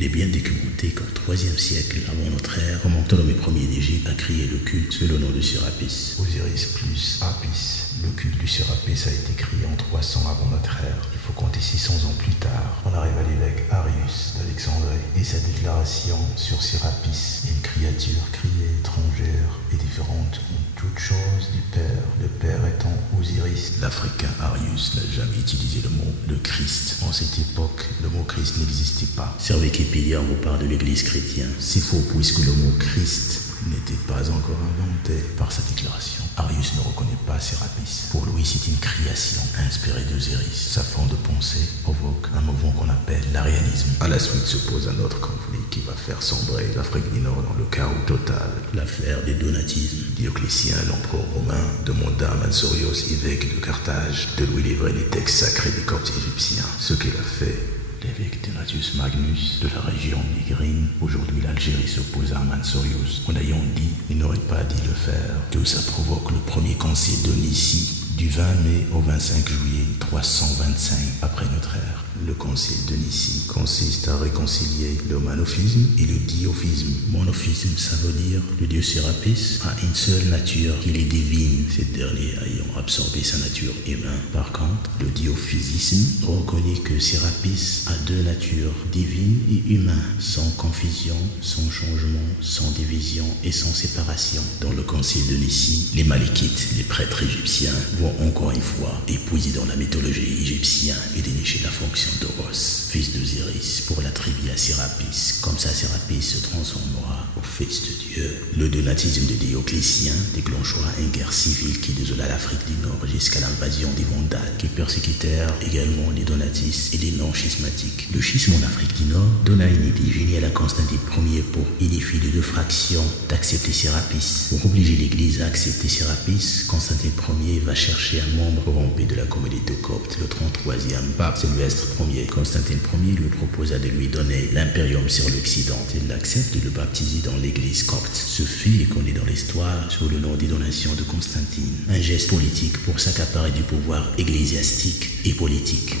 Il est bien documenté qu'au IIIe siècle avant notre ère, Ptolémée Ier d'Égypte a créé le culte sous le nom de Sérapis. Osiris plus Apis. Le culte du Sérapis a été créé en 300 avant notre ère. Il faut compter 600 ans plus tard. On arrive à l'évêque Arius d'Alexandrie et sa déclaration sur Sérapis. Une créature criée, étrangère et différente en toutes choses du Père, le Père étant Osiris. L'Africain Arius n'a jamais utilisé le mot le Christ. En cette époque, le mot Christ n'existait pas. Sur Wikipédia, on vous parle de l'église chrétienne. C'est faux puisque le mot Christ n'était pas encore inventé par sa déclaration. Arius ne reconnaît pas Sérapis. Pour lui, c'est une création inspirée d'Osiris. Sa forme de pensée provoque un mouvement qu'on appelle l'arianisme. À la suite se pose un autre conflit qui va faire sombrer l'Afrique du Nord dans le chaos total. L'affaire des donatismes. Dioclétien, l'empereur romain, demanda à Mansorios, évêque de Carthage, de lui livrer les textes sacrés des Coptes égyptiens. Ce qu'il a fait. L'évêque Donatius Magnus de la région Nigrine, aujourd'hui l'Algérie, s'oppose à Mansorios. En ayant dit, il n'aurait pas dû le faire. Tout ça provoque le premier concile de Nicie du 20 mai au 25 juillet 325 après notre ère. Le concile de Nicie consiste à réconcilier le monophisme et le diophisme. Monophisme, ça veut dire le dieu Sérapis a une seule nature qui est divine, cette dernière ayant absorbé sa nature humaine. Par contre, le diophysisme reconnaît que Sérapis a deux natures, divine et humaine, sans confusion, sans changement, sans division et sans séparation. Dans le concile de Nicie, les Malékites, les prêtres égyptiens, vont encore une fois épuiser dans la mythologie égyptienne et dénicher la fonction d'Horos, fils d'Osiris, pour l'attribuer à Sérapis. Comme ça, Sérapis se transformera au fils de Dieu. Le donatisme de Dioclétien déclenchera une guerre civile qui désola l'Afrique du Nord jusqu'à l'invasion des Vandales, qui persécutèrent également les donatistes et les non-schismatiques. Le schisme en Afrique du Nord donna une idée géniale à Constantine Ier pour unifier les deux fractions d'accepter Sérapis. Pour obliger l'Église à accepter Sérapis, Constantine Ier va chercher un membre corrompu de la communauté copte, le 33e pape Sylvestre Ier. Constantine Ier lui proposa de lui donner l'impérium sur l'Occident. Il accepte de le baptiser dans l'église copte. Ce fait est connu dans l'histoire sous le nom des donations de Constantine. Un geste politique pour s'accaparer du pouvoir ecclésiastique et politique.